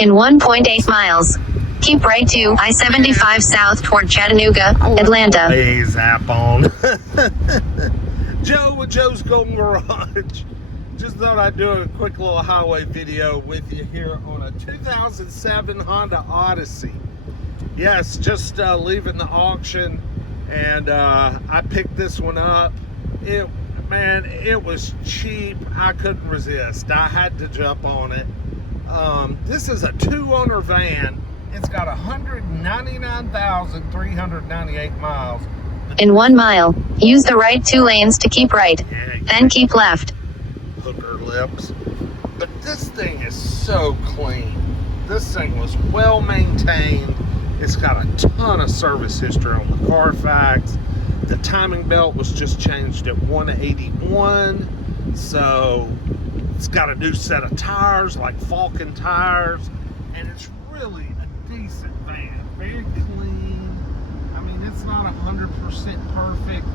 In 1.8 miles, keep right to I-75 south toward Chattanooga, Atlanta. Hey, zap on. Joe with Joe's Golden Garage. Just thought I'd do a quick little highway video with you here on a 2007 Honda Odyssey. Yes, just leaving the auction, and I picked this one up. Man, it was cheap. I couldn't resist. I had to jump on it. This is a 2-owner van. It's got 199,398 miles. In 1 mile, use the right 2 lanes to keep right, then keep left. Hooker lips. But this thing is so clean. This thing was well maintained. It's got a ton of service history on the Carfax. The timing belt was just changed at 181. So it's got a new set of tires, like Falcon tires. And it's really a decent van. Very clean. I mean, it's not 100% perfect,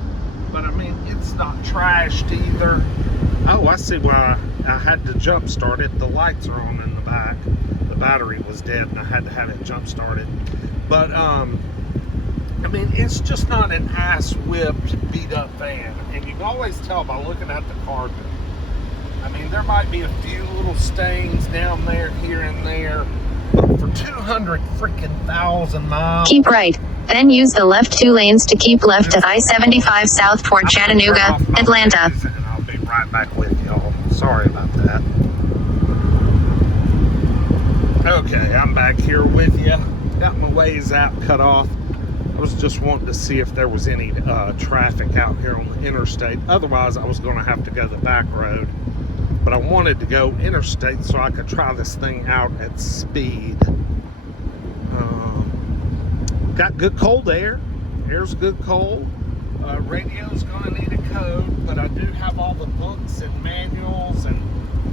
but I mean, it's not trashed either. Oh, I see why I had to jump start it. The lights are on in the back. The battery was dead and I had to have it jump started. But I mean, it's just not an ass whipped, beat up van. And you can always tell by looking at the carpet. I mean, there might be a few little stains down there, here and there, but for 200 freaking thousand miles. Keep right, then use the left 2 lanes to keep left at I-75 south toward Chattanooga, Atlanta. And I'll be right back with y'all. Sorry about that. Okay, I'm back here with you. Got my Waze app cut off. I was just wanting to see if there was any traffic out here on the interstate. Otherwise, I was going to have to go the back road. But I wanted to go interstate so I could try this thing out at speed. Got good cold air. Air's good cold. Radio's going to need a code, but I do have all the books and manuals and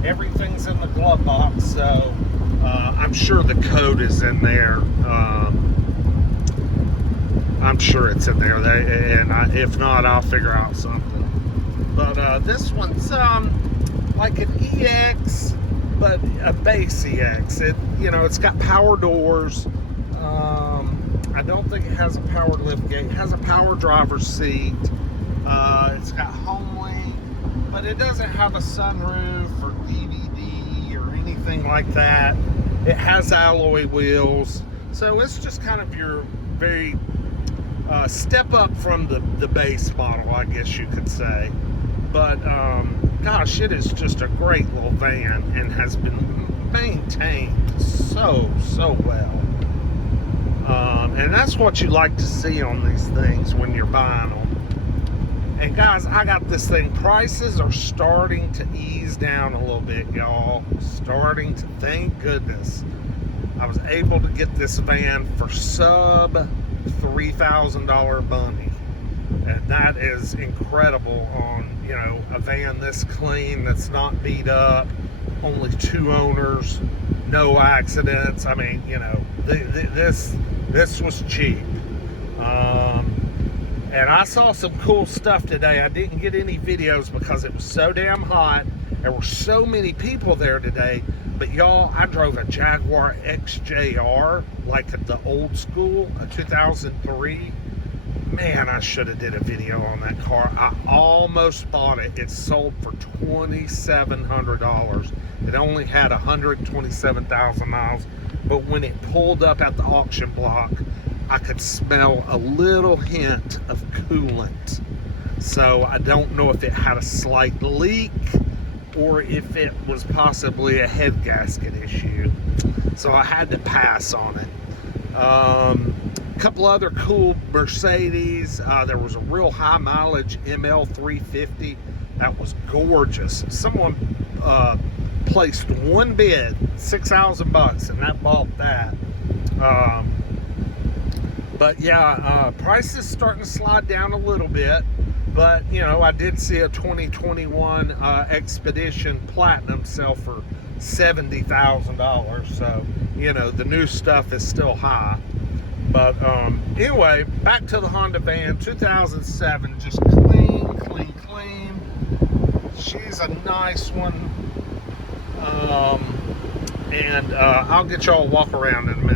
everything's in the glove box. So I'm sure the code is in there. I'm sure it's in there. If not, I'll figure out something. But this one's like an EX, but a base EX. It's got power doors. I don't think it has a power lift gate. It has a power driver's seat. It's got HomeLink, but it doesn't have a sunroof or DVD or anything like that. It has alloy wheels, so it's just kind of your very step up from the base model, I guess you could say. But gosh, it is just a great little van and has been maintained so well. And that's what you like to see on these things when you're buying them. And guys, I got this thing. Prices are starting to ease down a little bit, y'all. Starting to, thank goodness. I was able to get this van for sub $3,000 money. And that is incredible on, a van this clean, that's not beat up, only 2 owners, no accidents. I mean, this was cheap. And I saw some cool stuff today. I didn't get any videos because it was so damn hot. There were so many people there today. But y'all, I drove a Jaguar XJR, like the old school, a 2003. Man, I should have did a video on that car. I almost bought it. It sold for $2,700. It only had 127,000 miles. But when it pulled up at the auction block, I could smell a little hint of coolant. So I don't know if it had a slight leak or if it was possibly a head gasket issue. So I had to pass on it. A couple other cool Mercedes. There was a real high mileage ML350 that was gorgeous. Someone placed one bid, $6,000, and that bought that. But yeah, prices starting to slide down a little bit. But I did see a 2021 Expedition Platinum sell for $70,000. So the new stuff is still high. But anyway, back to the Honda van, 2007, just clean. She's a nice one. and I'll get y'all a walk around in a minute.